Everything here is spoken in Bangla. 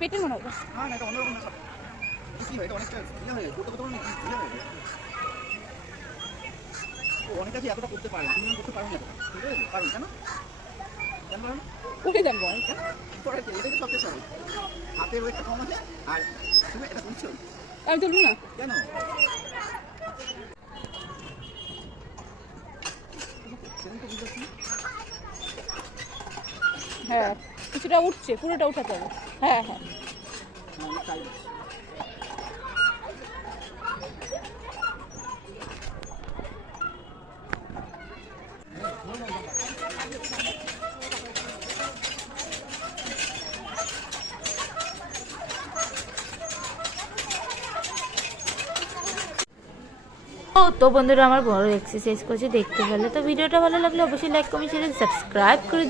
পেটের মনে হয়। না না, এটা অন্যরকম ব্যাপার। কি হয়, এটা অনেকটা ইয়ে হয়ে করতে করতে অনেক ইয়ে হয়ে যায়। ও অনেক কাছে এতটা করতে পারে, তুমি করতে পারো না। ঠিক আছে, পারো কেন? কেন পারো না? উঠে যাবো পরে কি, এটাই তো সবচেয়ে সহজ। হাতের ওয়েটটা কম আছে, আর তুমি এটা তুলছো আমি তুলবো না। কেন? সেদিন তো বুঝতে পারছি না। হ্যাঁ কিছুটা উঠছে, পুরোটা উঠাতে হবে। হ্যাঁ হ্যাঁ অনেক টাইট আছে। তো বন্ধুরা আমার বড় এক্সারসাইজ করছে দেখতে পেলে। তো ভিডিওটা ভালো লাগলে অবশ্যই লাইক কমেন্ট শেয়ার সাবস্ক্রাইব করে দিন।